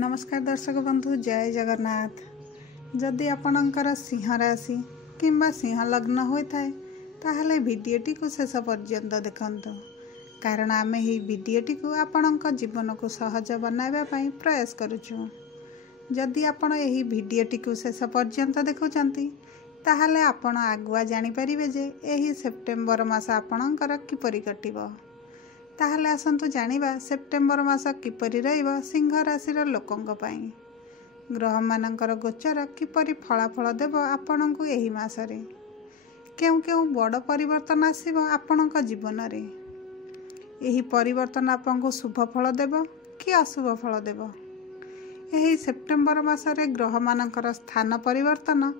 नमस्कार दर्शक बंधु, जय जगन्नाथ। जदि आपणकर सिंह राशि किंबा सिंह लग्न होता है ताहले वीडियोटी को शेष पर्यंत देखंतु, कारण आमे ही वीडियोटी को आपणक जीवन को सहज बनाइबा पई प्रयास करूछु। जदि आपण एही वीडियोटी को शेष पर्यंत देखुचंती ताहले आपण आगुआ जानि परिबे जे एही सेप्टेम्बर मास आपणकर किपरि कटिबो। ताहले आसंतु जानिबा सेप्टेम्बर मास किपरि रहिबो सिंह राशि लोकंक पई। ग्रह मानकर गोचर किपरि फलाफल देव आपणଙ୍କୁ एही मासरे। केउ केउ बड़ परिवर्तन आसीबो आपणଙ୍କ जीवन रे। एही परिवर्तन आपनको शुभ फल देव कि अशुभ फल देव। एही सेप्टेम्बर मासरे ग्रह मानकर स्थान परिवर्तन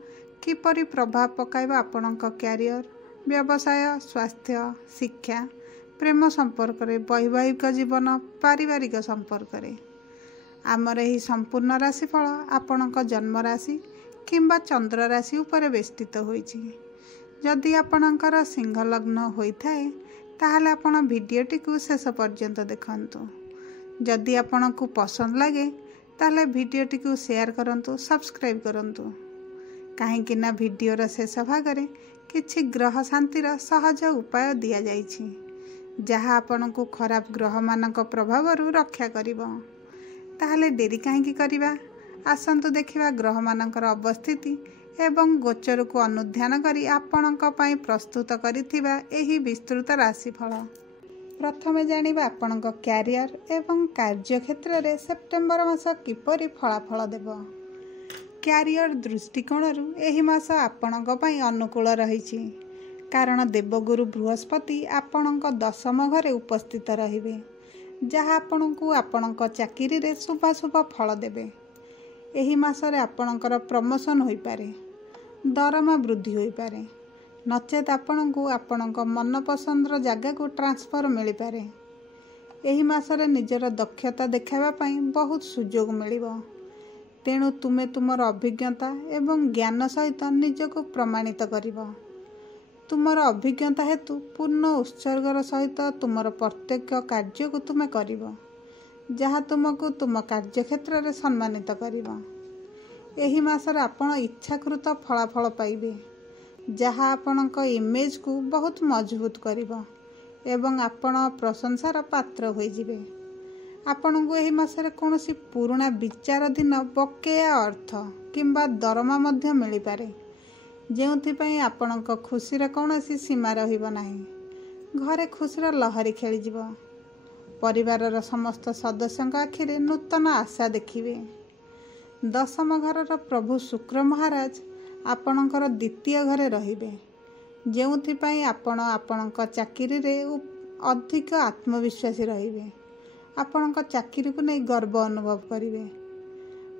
किपरि प्रभाव पकाइबो आपणଙ୍କ क्यारियर, व्यवसाय, स्वास्थ्य, शिक्षा, प्रेम संपर्क रे, वैवाहिक जीवन, पारिवारिक संपर्क रे। आमर एही संपूर्ण राशिफल आपणଙ୍କ जन्म राशि किंबा चंद्र राशि उपरे बेष्टित होइछि। जदि आपणकर सिंह लग्न होइथाए ताहले आपण वीडियोटी को शेष पर्यंत देखंतु। जदि आपणକୁ पसंद लागे ताहले वीडियोटी को शेयर करंतु, सब्सक्राइब करंतु। काहेकि ना वीडियोर शेष भागरे किछि ग्रह शांतिर सहज उपाय दिया जाइछि, जहाँ आपणକୁ खराब ग्रह मानक प्रभावरु रक्षा करिवो। ताहले डेरी काहेकि करिबा, आसंतु देखिबा ग्रह मानकर अवस्थिति एवं गोचर को अनुध्यान करी आपणଙ୍କ पई प्रस्तुत करिथिबा एही विस्तृत राशिफल। प्रथमे जानिबा आपणଙ୍କ क्यारियर एवं कार्य क्षेत्र रे सेप्टेम्बर मास किपरि फलाफल देबो। क्यारियर दृष्टिकोणरु एही मास आपणଙ୍କ पई अनुकूल रहिछि, कारण देवगुरु बृहस्पति आपणଙ୍କ दशम घरे उपस्थित रहिबे, जहाँ आपणଙ୍କୁ आपणଙ୍କ चाकरी रे शुभाशुभ फल देबे। एही मासरे आपणଙ୍କର प्रमोशन होई पारे, दरमा वृद्धि होई पारे, नचेत आपणଙ୍କୁ आपणଙ୍କ मन पसंदर जगह को ट्रांसफर मिली पारे। एही मासरे निजर दक्षता देखाइबा पई बहुत सुजोग मिलिबो। तेणु तुमे तुमर अभिज्ञता एवं ज्ञान सहित निजको प्रमाणित करिबो। तुमर अभिज्ञता हेतु पूर्ण उत्सर्गर सहित तुमर प्रत्येक कार्य को तुमे करिबो, जहाँ तुमको तुम कार्य क्षेत्र रे सम्मानित करिबो। एही मासरे आपण इच्छाकृत फलाफल पाइबे, जहाँ आपणक इमेज को बहुत मजबूत करिबो एवं आपण प्रशंसार पात्र होई जिवे। आपणଙ୍କୁ एही मासरे कोनोसी पुराना विचाराधीन बकेया अर्थ किंबा दरमा मध्य मिली पारे, जेउथिपाई आपणଙ୍କ खुशीर कौनसी सीमा रहिबो नाही। घरे खुशीर लहरी खेलीजिवो। परिवारर समस्त सदस्यଙ୍କ आखिरे नूतन आशा देखिबे। दशम घरर प्रभु शुक्र महाराज आपणଙ୍କର द्वितीय घरे रहिबे, जेउथिपाई आपण आपणଙ୍କ चाकरी रे अधिक आत्मविश्वासी रहिबे। आपणଙ୍କ चाकरी को नहीं गर्व अनुभव करिवे।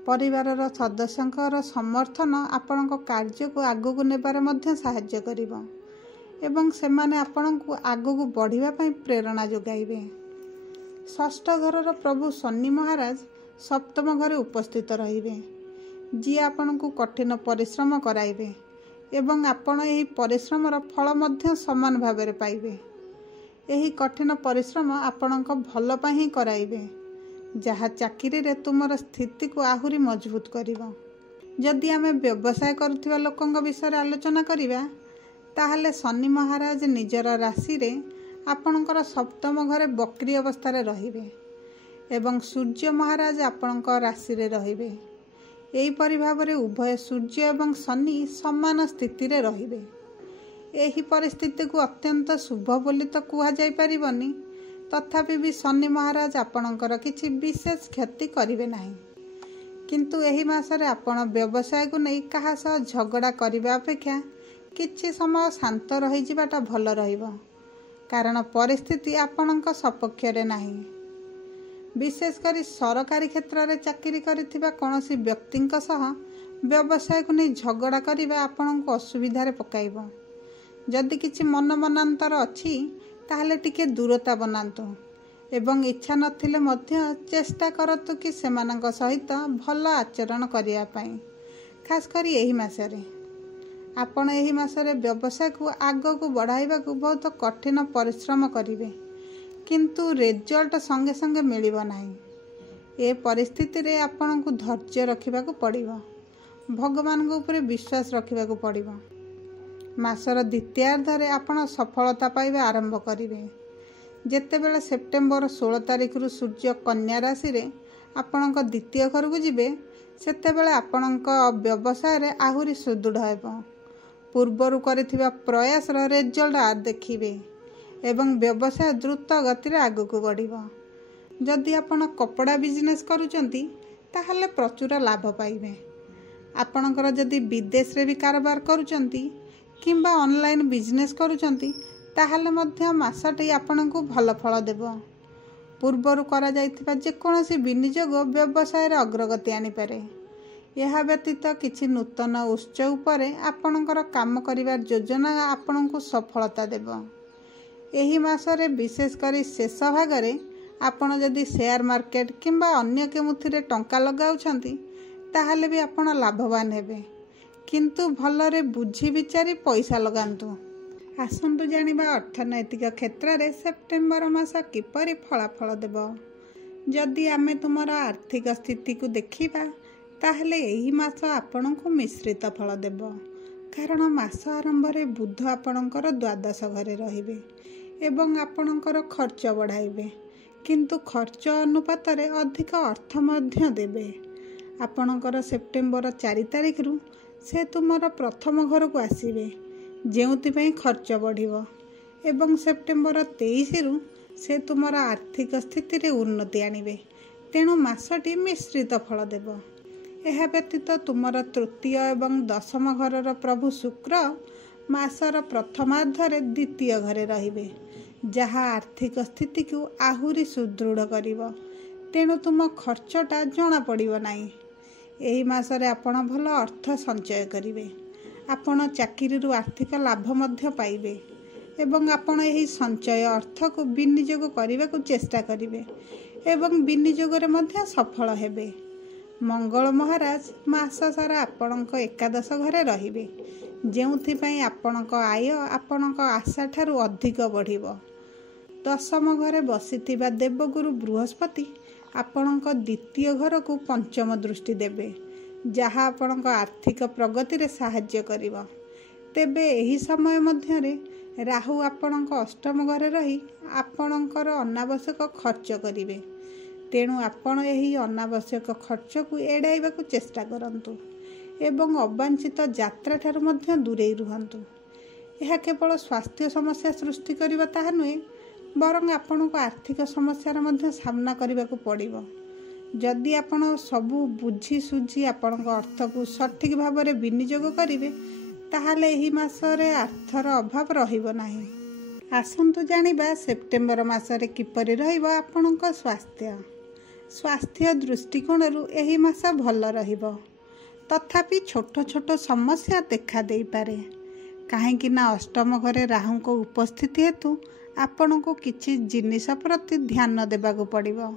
परिवारर सदस्यंकर समर्थन आपणଙ୍କ कार्य को आगो को नेबार मध्य सहाय्य करिवो एवं सेमाने आपणଙ୍କୁ आगो को बढ़िबा पई प्रेरणा जोगाइबे। षष्ठ घरर प्रभु शनि महाराज सप्तम घरे उपस्थित रहिबे, जी आपणଙ୍କୁ कठिन परिश्रम कराइबे एवं आपण एही परिश्रमर फल मध्य समान भाबरे पाइबे। एही कठिन परिश्रम आपणଙ୍କ भल पई ही कराइबे, जहाँ चाकरी रे तुमर स्थिति को आहुरी मजबूत करिवो। जदि आमे व्यवसाय करुथिबा लोकंक विषय आलोचना करिबा ताहले शनि महाराज निजर राशि रे आपणकर सप्तम घरे बक्री अवस्था रे रहिबे एवं सूर्य महाराज आपणक राशि रे रहिबे। एही परि भाबरे उभय सूर्य एवं शनि समान स्थिति रे रहिबे। एही परिस्थिति को अत्यंत शुभ बोली तो कुहा जाई परिबनी, तथापि भी शनि महाराज आपणकर किछि विशेष क्षति करिवे नाही। किंतु एही मासरे आपण व्यवसाय को नहीं कहा सह झगड़ा करिबा अपेक्षा किछि समय शांत रहि जिबाटा भल रहिबो, कारण परिस्थिति आपणक सपक्ष रे नाही। विशेषकर सरकारी क्षेत्र रे चाकरी करिथिबा कोनोसी व्यक्तिंक सह व्यवसाय को नहीं झगड़ा करिबा आपणक असुविधा रे पकाइबो। जदि किछि मन मनांतर अछि ताहले टिके दूरता बनातु एवं इच्छा नथिले मध्य चेष्टा करतु कि सेमानंक सहित भल आचरण करिया पई। खास करी एही मासरे आपण एही मासरे व्यवसाय को आगो को बढ़ाइबा को बहुत कठिन परिश्रम करिवे, किंतु रिजल्ट संगे संगे मिलिबो नाही। ए परिस्थिति आपनको धैर्य रखा पड़ो, भगवान उपरे विश्वास रखा पड़ो। मासर द्वितीयार्धरे आपण सफलता पाइबा आरंभ करेंगे। जेतेबेले सेप्टेम्बर 16 तारिख रु सूर्य कन्या राशि रे आपणक द्वितीय घर को जीवे, सेतेबेले आपणक व्यवसाय रे आहुरी सुदृढ़ हेबो। पूर्वरु करिथिबा प्रयास रो रिजल्ट देखिबे एवं व्यवसाय द्रुत गति रे आगु बढ़िबो। जदि आपण कपड़ा बिजनेस करूचंती ताहले प्रचुर लाभ पाइबे। आपणकर जदि विदेश रे भी कारोबार करूचंती किंबा ऑनलाइन बिजनेस करूचंती ताहले मध्य मासटी आपनकु भल फल देव। पूर्वरु करा जाइथिबा जेकोसी विनियोग व्यवसाय रे अग्रगति आनी पारे। यह व्यतीत किछि नूतन उत्स उपरे आपणकर काम करिवार योजना आपनकु सफलता देव। एही मासरे विशेष करी शेष भाग रे आपण जदि शेयर मार्केट किंबा अन्य केमुथिरे टंका लगाउछंती ताहले भी आपण लाभवान हेबे, किंतु भलरे बुझी विचारी पैसा लगांतु। आसंतु जानिबा अर्थनैतिक क्षेत्र रे सेप्टेम्बर मास किपरि फलाफल देव। जदि आमे तुमर आर्थिक स्थिति को देखिबा ताहले एही मास आपणको मिश्रित फल देव, कारण मास आरंभ रे बुध आपणकर द्वादश घरे रहिबे एवं आपणकर खर्च बढ़ाइबे, किंतु खर्च अनुपात रे अधिक अर्थ मध्य देबे। आपणकर सेप्टेम्बर 4 तारिख रु से तुमर प्रथम घर को आसीबे, जेउथिपई खर्च बढ़िबो एवं सेप्टेम्बर 23 रु से तुमर आर्थिक स्थिति रे उन्नति आनिबे। तेणु मासटी मिश्रित फल देव। यह व्यतीत तुमर तृतीय एवं दशम घरर प्रभु शुक्र मासर प्रथमार्धरे द्वितीय घरे रहिबे, जहा आर्थिक स्थिति को आहुरी सुदृढ़ करिवो। तेणु तुम खर्चटा जना पड़िबो नाही। एही मासरे आपण भल अर्थ संचय करिवे। आपण चाकिरीरु आर्थिक लाभ मध्य पाइबे एवं आपण एही संचय अर्थ को विनियोग करने को चेष्टा करिवे एवं विनियोग रे मध्य सफल हेबे। मंगल महाराज मास सारा आपणक एकादश घरे रहिबे, जेउथिपई आपणक आय आपणक आशा ठारू अधिक बढ़िबो। दशम घरे बसिथिबा देवगुरु बृहस्पति आपणक द्वितीय घर को पंचम दृष्टि देबे, जहा आपणक आर्थिक प्रगति रे सहाय्य करिवो। तेबे एही समय मध्य रे राहु आपणक अष्टम घरे रही आपणकर अनावश्यक खर्च करिवे। तेणु आपण एही अनावश्यक खर्च को एड़ाइबा को चेष्टा करंतु एवं अवांछित यात्रा ठारू मध्य दूरेई रुहंतु। यह केवल स्वास्थ्य समस्या सृष्टि करिबा ताहा नुहे, बरं आपणको आर्थिक समस्यार मध्य सामना करने को पड़ो। जदि आपण सबू बुझी सुझी आपण अर्थ को सठिक भाव में विनियोग करेंगे ताहले एही मासरे अर्थर अभाव रहिबो नाही। आसंतु जानिबा सेप्टेम्बर मासरे किपरि रहिबो आपणको स्वास्थ्य। स्वास्थ्य दृष्टिकोण रु एही मास भल रहिबो, तथापि छोट छोट समस्या देखा देई पारे। काहेकि ना अष्टम घरे राहु को उपस्थिति हेतु आपण को किछि जिनिस प्रति ध्यान देबाकू पड़िबो,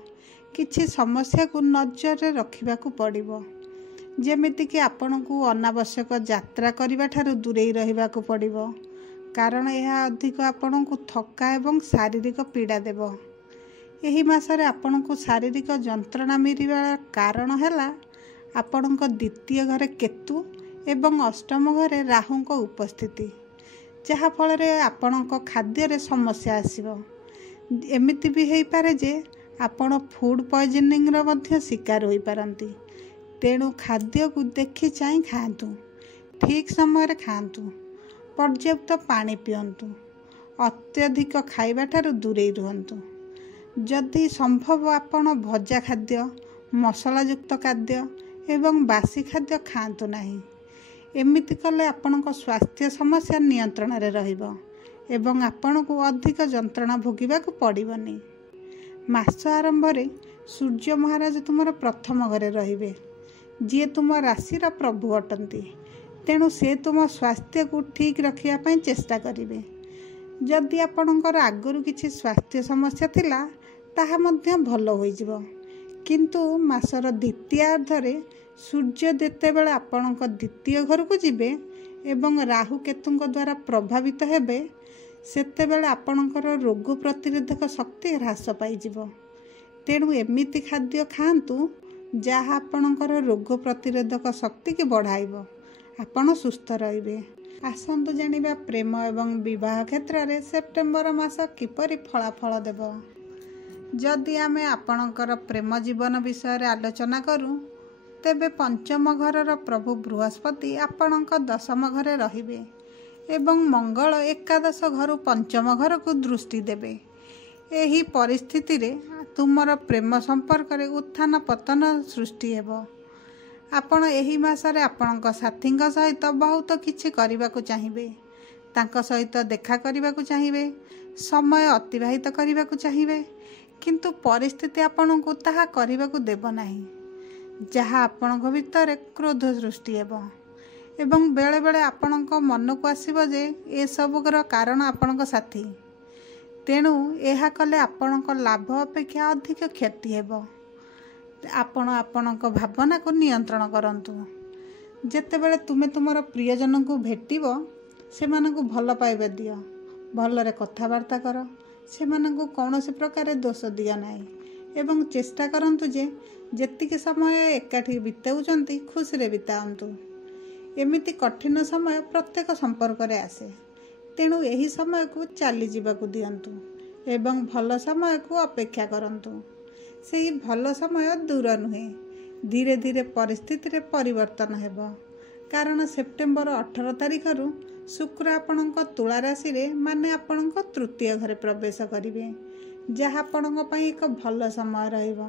किछि समस्या को नजर रे रखिबाकू पड़िबो। जेमिति कि आपण को अनावश्यक यात्रा करिबा ठारू दूरेई रहिबाकू पड़िबो, कारण यह अधिक आपण को थका एवं शारीरिक पीड़ा देबो। एही मासरे आपण को शारीरिक जंत्रणा मिलिबार कारण हैला आपण को द्वितीय घरे केतु एवं अष्टम घरे राहु को उपस्थिति, जहा फल रे आपणक खाद्य रे समस्या आसीबो। एमिति भी हेई पारे जे आपण फूड पॉइजनिंग रो मध्य शिकार होई पारंती। तेणु खाद्य को देखि चाहि खांतु, ठीक समय रे खांतु, पर्याप्त पानी पियंतु, अत्यधिक खाइबा ठारू दूरेई रुहंतु। जदि संभव आपण भजा खाद्य, मसलायुक्त खाद्य एवं बासी खाद्य खांतु नाही। एमिति कले आपणक स्वास्थ्य समस्या नियंत्रण रे रहिबो एवं आपण को अधिक जंत्रणा भोगिबाकू पड़िबनी। मास आरंभ रे सूर्य महाराज तुमर प्रथम घरे रहिबे, जी तुम राशिर प्रभु अटंती। तेणु से तुम स्वास्थ्य को ठीक रखिया पई चेष्टा करिवे। जदि आपणकर आगरु किछि स्वास्थ्य समस्या थिला ताहा मध्य भल होई जिवो, किंतु मासर द्वितीयार्धरे सूर्य जेतेबेले आपणक द्वितीय घर को जिबे एवं राहु केतुंक द्वारा प्रभावित हेबे, सेतेबेले आपणकर रोग प्रतिरोधक शक्ति ह्रास पाई जिवो। ତେଣୁ ଏମିତି ଖାଦ୍ୟ ଖାଆନ୍ତୁ ଯାହା ଆପଣଙ୍କର ରୋଗ ପ୍ରତିରୋଧକ ଶକ୍ତିକୁ ବଢ଼ାଇବ। ଆପଣ ସୁସ୍ଥ ରହିବେ। ଆସନ୍ତୁ ଜାଣିବା ପ୍ରେମ ଏବଂ ବିବାହ କ୍ଷେତ୍ରରେ ସେପ୍ଟେମ୍ବର ମାସ କିପରି ଫଳାଫଳ ଦେବ। ଯଦି ଆମେ ଆପଣଙ୍କର ପ୍ରେମ ଜୀବନ ବିଷୟରେ ଆଲୋଚନା କରୁ, ତେବେ ପଞ୍ଚମ ଘରର ପ୍ରଭୁ ବୃହସ୍ପତି ଆପଣଙ୍କ ଦଶମ ଘରେ ରହିବେ ଏବଂ ମଙ୍ଗଳ ଏକାଦଶ ଘରୁ ପଞ୍ଚମ ଘରକୁ ଦୃଷ୍ଟି ଦେବେ। ଏହି ପରିସ୍ଥିତିରେ ତୁମର ପ୍ରେମ ସମ୍ପର୍କରେ ଉତ୍ଥାନ ପତନ ସୃଷ୍ଟି ହେବ। ଆପଣ ଏହି ମାସରେ ଆପଣଙ୍କ ସାଥୀଙ୍କ ସହିତ ବହୁତ କିଛି କରିବାକୁ ଚାହିଁବେ। ତାଙ୍କ ସହିତ ଦେଖା କରିବାକୁ ଚାହିଁବେ, ସମୟ ଅତିବାହିତ କରିବାକୁ ଚାହିଁବେ, କିନ୍ତୁ ପରିସ୍ଥିତି ଆପଣଙ୍କୁ ତାହା କରିବାକୁ ଦେବ ନାହିଁ, ଯାହା ଆପଣଙ୍କ ଭିତରେ କ୍ରୋଧ ସୃଷ୍ଟି ହେବ ଏବଂ ବେଳେବେଳେ ଆପଣଙ୍କ ମନକୁ ଆସିବ ଯେ ଏସବୁର କାରଣ ଆପଣଙ୍କ ସାଥୀ। ତେଣୁ ଏହା କଲେ ଆପଣଙ୍କ ଲାଭ ଅପେକ୍ଷା ଅଧିକ କ୍ଷତି ହେବ। ଆପଣ ଆପଣଙ୍କ ଭାବନାକୁ ନିୟନ୍ତ୍ରଣ କରନ୍ତୁ। ଯେତେବେଳେ ତୁମେ ତୁମର ପ୍ରିୟଜନଙ୍କୁ ଭେଟିବ, ସେମାନଙ୍କୁ ଭଲ ପାଇବା ଦିଅ, ଭଲରେ କଥାବାର୍ତ୍ତା କର, ସେମାନଙ୍କୁ କୌଣସି ପ୍ରକାର ଦୋଷ ଦିଅ ନାହିଁ ଏବଂ ଚେଷ୍ଟା କରନ୍ତୁ ଯେ ଯେତିକି ସମୟ ଏକାଠି ବିତାଉଛନ୍ତି ଖୁସିରେ ବିତାନ୍ତୁ। ଏମିତି କଠିନ ସମୟ ପ୍ରତ୍ୟେକ ସମ୍ପର୍କରେ ଆସେ, ତେଣୁ ଏହି ସମୟକୁ ଚାଲିଯିବାକୁ ଦିଅନ୍ତୁ ଏବଂ ଭଲ ସମୟକୁ ଅପେକ୍ଷା କରନ୍ତୁ। ସେହି ଭଲ ସମୟ ଦୂର ନୁହେଁ, ଧୀରେ ଧୀରେ ପରିସ୍ଥିତିରେ ପରିବର୍ତ୍ତନ ହେବ, କାରଣ ସେପ୍ଟେମ୍ବର 18 ତାରିଖରୁ ଶୁକ୍ର ଆପଣଙ୍କ ତୁଳା ରାଶିରେ ମାନେ ଆପଣଙ୍କ ତୃତୀୟ ଘରେ ପ୍ରବେଶ କରିବେ, ଯାହା ଆପଣଙ୍କ ପାଇଁ ଏକ ଭଲ ସମୟ ରହିବ।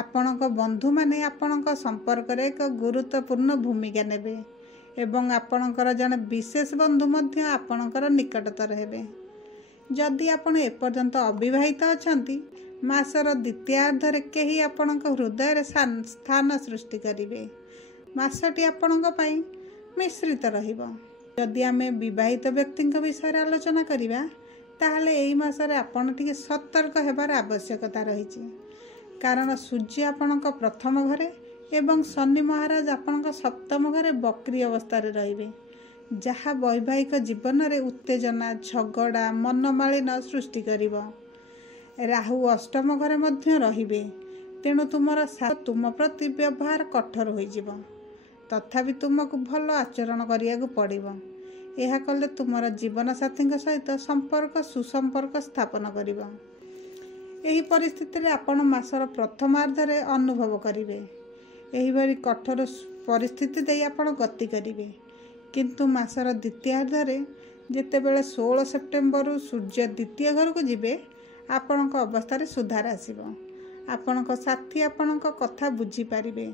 ଆପଣଙ୍କ ବନ୍ଧୁମାନେ ଆପଣଙ୍କ ସମ୍ପର୍କରେ ଏକ ଗୁରୁତ୍ୱପୂର୍ଣ୍ଣ ଭୂମିକା ନେବେ ଏବଂ ଆପଣଙ୍କର ଜଣେ ବିଶେଷ ବନ୍ଧୁ ମଧ୍ୟ ଆପଣଙ୍କର ନିକଟତର ହେବେ। ଯଦି ଆପଣ ଏପର୍ଯ୍ୟନ୍ତ ଅବିବାହିତ ଅଛନ୍ତି, ମାସର ଦ୍ୱିତୀୟାର୍ଦ୍ଧରେ କେହି ଆପଣଙ୍କ ହୃଦୟରେ ସ୍ଥାନ ସୃଷ୍ଟି କରିବେ। ମାସଟି ଆପଣଙ୍କ ପାଇଁ ମିଶ୍ରିତ ରହିବ। ଯଦି ଆମେ ବିବାହିତ ବ୍ୟକ୍ତିଙ୍କ ବିଷୟରେ ଆଲୋଚନା କରିବା, ତାହେଲେ ଏହି ମାସରେ ଆପଣ ଟିକେ ସତର୍କ ହେବାର ଆବଶ୍ୟକତା ରହିଛି, କାରଣ ସୂର୍ଯ୍ୟ ଆପଣଙ୍କ ପ୍ରଥମ ଘରେ ଏବଂ ଶନି ମହାରାଜ ଆପଣଙ୍କ ସପ୍ତମ ଘରେ ବକ୍ରି ଅବସ୍ଥାରେ ରହିବେ, ଯାହା ବୈବାହିକ ଜୀବନରେ ଉତ୍ତେଜନା, ଝଗଡ଼ା, ମନମାଳିନ ସୃଷ୍ଟି କରିବ। ରାହୁ ଅଷ୍ଟମ ଘରେ ମଧ୍ୟ ରହିବେ, ତେଣୁ ତୁମ ପ୍ରତି ବ୍ୟବହାର କଠୋର ହୋଇଯିବ। ତଥାପି ତୁମକୁ ଭଲ ଆଚରଣ କରିବାକୁ ପଡ଼ିବ। ଏହା କଲେ ତୁମର ଜୀବନସାଥୀଙ୍କ ସହିତ ସୁସମ୍ପର୍କ ସ୍ଥାପନ କରିବ। ଏହି ପରିସ୍ଥିତିରେ ଆପଣ ମାସର ପ୍ରଥମାର୍ଦ୍ଧରେ ଅନୁଭବ କରିବେ। ଏହିଭଳି କଠୋର ପରିସ୍ଥିତି ଦେଇ ଆପଣ ଗତି କରିବେ, କିନ୍ତୁ ମାସର ଦ୍ୱିତୀୟାର୍ଦ୍ଧରେ ଯେତେବେଳେ 16 ସେପ୍ଟେମ୍ବରରୁ ସୂର୍ଯ୍ୟ ଦ୍ୱିତୀୟ ଘରକୁ ଯିବେ, ଆପଣଙ୍କ ଅବସ୍ଥାରେ ସୁଧାର ଆସିବ। ଆପଣଙ୍କ ସାଥୀ ଆପଣଙ୍କ କଥା ବୁଝିପାରିବେ,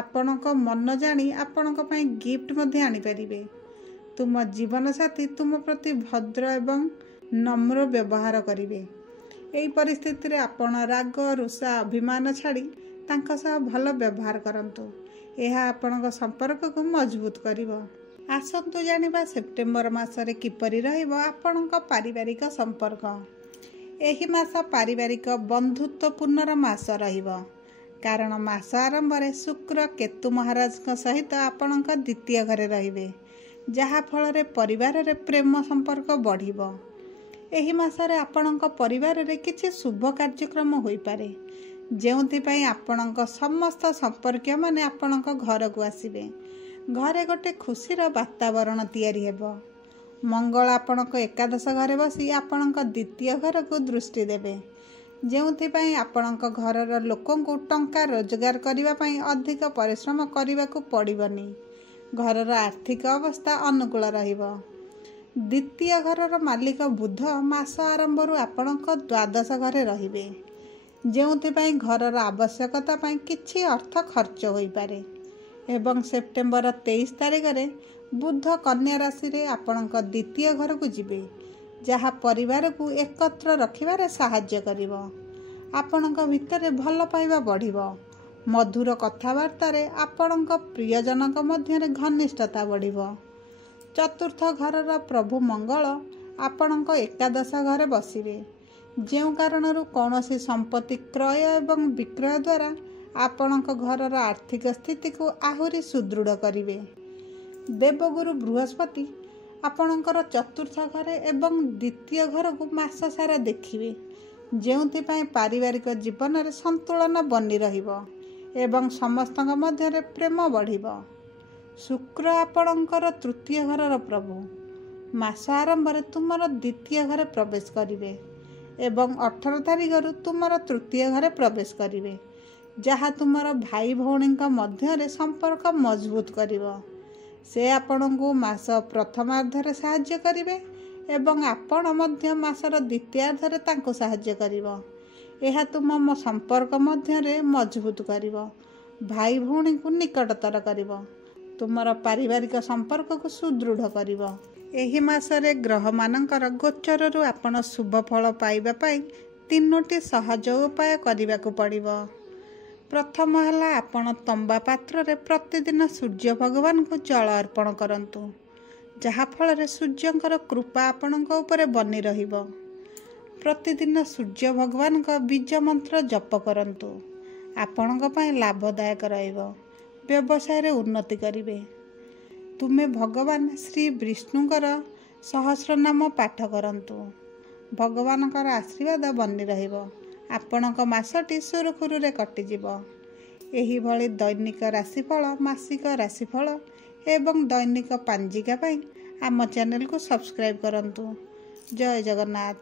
ଆପଣଙ୍କ ମନ ଜାଣି ଆପଣଙ୍କ ପାଇଁ ଗିଫ୍ଟ ମଧ୍ୟ ଆଣିପାରିବେ। ତୁମ ଜୀବନସାଥୀ ତୁମ ପ୍ରତି ଭଦ୍ର ଏବଂ ନମ୍ର ବ୍ୟବହାର କରିବେ। ଏହି ପରିସ୍ଥିତିରେ ଆପଣ ରାଗ, ରୁଷା, ଅଭିମାନ ଛାଡ଼ି ତାଙ୍କ ସହ ଭଲ ବ୍ୟବହାର କରନ୍ତୁ। ଏହା ଆପଣଙ୍କ ସମ୍ପର୍କକୁ ମଜବୁତ କରିବ। ଆସନ୍ତୁ ଜାଣିବା ସେପ୍ଟେମ୍ବର ମାସରେ କିପରି ରହିବ ଆପଣଙ୍କ ପାରିବାରିକ ସମ୍ପର୍କ। ଏହି ମାସ ପାରିବାରିକ ବନ୍ଧୁତ୍ୱପୂର୍ଣ୍ଣର ମାସ ରହିବ, କାରଣ ମାସ ଆରମ୍ଭରେ ଶୁକ୍ର କେତୁ ମହାରାଜଙ୍କ ସହିତ ଆପଣଙ୍କ ଦ୍ୱିତୀୟ ଘରେ ରହିବେ, ଯାହାଫଳରେ ପରିବାରରେ ପ୍ରେମ ସମ୍ପର୍କ ବଢ଼ିବ। ଏହି ମାସରେ ଆପଣଙ୍କ ପରିବାରରେ କିଛି ଶୁଭ କାର୍ଯ୍ୟକ୍ରମ ହୋଇପାରେ, ଯେଉଁଥିପାଇଁ ଆପଣଙ୍କ ସମସ୍ତ ସମ୍ପର୍କୀୟମାନେ ଆପଣଙ୍କ ଘରକୁ ଆସିବେ। ଘରେ ଗୋଟେ ଖୁସିର ବାତାବରଣ ତିଆରି ହେବ। ମଙ୍ଗଳ ଆପଣଙ୍କ ଏକାଦଶ ଘରେ ବସି ଆପଣଙ୍କ ଦ୍ୱିତୀୟ ଘରକୁ ଦୃଷ୍ଟି ଦେବେ, ଯେଉଁଥିପାଇଁ ଆପଣଙ୍କ ଘରର ଲୋକଙ୍କୁ ଟଙ୍କା ରୋଜଗାର କରିବା ପାଇଁ ଅଧିକ ପରିଶ୍ରମ କରିବାକୁ ପଡ଼ିବନି। ଘରର ଆର୍ଥିକ ଅବସ୍ଥା ଅନୁକୂଳ ରହିବ। ଦ୍ୱିତୀୟ ଘରର ମାଲିକ ବୁଧ ମାସ ଆରମ୍ଭରୁ ଆପଣଙ୍କ ଦ୍ୱାଦଶ ଘରେ ରହିବେ, ଯେଉଁଥିପାଇଁ ଘରର ଆବଶ୍ୟକତା ପାଇଁ କିଛି ଅର୍ଥ ଖର୍ଚ୍ଚ ହୋଇପାରେ ଏବଂ ସେପ୍ଟେମ୍ବର 23 ତାରିଖରେ ବୁଧ କନ୍ୟା ରାଶିରେ ଆପଣଙ୍କ ଦ୍ୱିତୀୟ ଘରକୁ ଯିବେ, ଯାହା ପରିବାରକୁ ଏକତ୍ର ରଖିବାରେ ସାହାଯ୍ୟ କରିବ। ଆପଣଙ୍କ ଭିତରେ ଭଲ ପାଇବା ବଢ଼ିବ। ମଧୁର କଥାବାର୍ତ୍ତାରେ ଆପଣଙ୍କ ପ୍ରିୟଜନଙ୍କ ମଧ୍ୟରେ ଘନିଷ୍ଠତା ବଢ଼ିବ। ଚତୁର୍ଥ ଘରର ପ୍ରଭୁ ମଙ୍ଗଳ ଆପଣଙ୍କ ଏକାଦଶ ଘରେ ବସିବେ, ଯେଉଁ କାରଣରୁ କୌଣସି ସମ୍ପତ୍ତି କ୍ରୟ ଏବଂ ବିକ୍ରୟ ଦ୍ୱାରା ଆପଣଙ୍କ ଘରର ଆର୍ଥିକ ସ୍ଥିତିକୁ ଆହୁରି ସୁଦୃଢ଼ କରିବେ। ଦେବଗୁରୁ ବୃହସ୍ପତି ଆପଣଙ୍କର ଚତୁର୍ଥ ଘରେ ଏବଂ ଦ୍ୱିତୀୟ ଘରକୁ ମାସ ସାରା ଦେଖିବେ, ଯେଉଁଥିପାଇଁ ପାରିବାରିକ ଜୀବନରେ ସନ୍ତୁଳନ ବନି ରହିବ ଏବଂ ସମସ୍ତଙ୍କ ମଧ୍ୟରେ ପ୍ରେମ ବଢ଼ିବ। ଶୁକ୍ର ଆପଣଙ୍କର ତୃତୀୟ ଘରର ପ୍ରଭୁ। ମାସ ଆରମ୍ଭରେ ତୁମର ଦ୍ୱିତୀୟ ଘରେ ପ୍ରବେଶ କରିବେ ଏବଂ 18 ତାରିଖରୁ ତୁମର ତୃତୀୟ ଘରେ ପ୍ରବେଶ କରିବେ, ଯାହା ତୁମର ଭାଇ ଭଉଣୀଙ୍କ ମଧ୍ୟରେ ସମ୍ପର୍କ ମଜବୁତ କରିବ। ସେ ଆପଣଙ୍କୁ ମାସ ପ୍ରଥମାର୍ଦ୍ଧରେ ସାହାଯ୍ୟ କରିବେ ଏବଂ ଆପଣ ମଧ୍ୟ ମାସର ଦ୍ୱିତୀୟାର୍ଦ୍ଧରେ ତାଙ୍କୁ ସାହାଯ୍ୟ କରିବ। ଏହା ତୁମ ସମ୍ପର୍କ ମଧ୍ୟରେ ମଜବୁତ କରିବ, ଭାଇ ଭଉଣୀଙ୍କୁ ନିକଟତର କରିବ, ତୁମର ପାରିବାରିକ ସମ୍ପର୍କକୁ ସୁଦୃଢ଼ କରିବ। ଏହି ମାସରେ ଗ୍ରହମାନଙ୍କର ଗୋଚରରୁ ଆପଣ ଶୁଭ ଫଳ ପାଇବା ପାଇଁ 3ଟି ସହଜ ଉପାୟ କରିବାକୁ ପଡ଼ିବ। ପ୍ରଥମ ହେଲା, ଆପଣ ତମ୍ବା ପାତ୍ରରେ ପ୍ରତିଦିନ ସୂର୍ଯ୍ୟ ଭଗବାନଙ୍କୁ ଜଳ ଅର୍ପଣ କରନ୍ତୁ, ଯାହାଫଳରେ ସୂର୍ଯ୍ୟଙ୍କର କୃପା ଆପଣଙ୍କ ଉପରେ ବନି ରହିବ। ପ୍ରତିଦିନ ସୂର୍ଯ୍ୟ ଭଗବାନଙ୍କ ବୀଜ ମନ୍ତ୍ର ଜପ କରନ୍ତୁ। ଆପଣଙ୍କ ପାଇଁ ଲାଭଦାୟକ ରହିବ, ବ୍ୟବସାୟରେ ଉନ୍ନତି କରିବେ। ତୁମେ ଭଗବାନ ଶ୍ରୀ ବିଷ୍ଣୁଙ୍କର ସହସ୍ରନାମ ପାଠ କରନ୍ତୁ। ଭଗବାନଙ୍କର ଆଶୀର୍ବାଦ ବନି ରହିବ। ଆପଣଙ୍କ ମାସଟି ସୁରୁଖୁରୁରେ କଟିଯିବ। ଏହିଭଳି ଦୈନିକ ରାଶିଫଳ, ମାସିକ ରାଶିଫଳ ଏବଂ ଦୈନିକ ପାଞ୍ଜିକା ପାଇଁ ଆମ ଚ୍ୟାନେଲକୁ ସବସ୍କ୍ରାଇବ୍ କରନ୍ତୁ। ଜୟ ଜଗନ୍ନାଥ।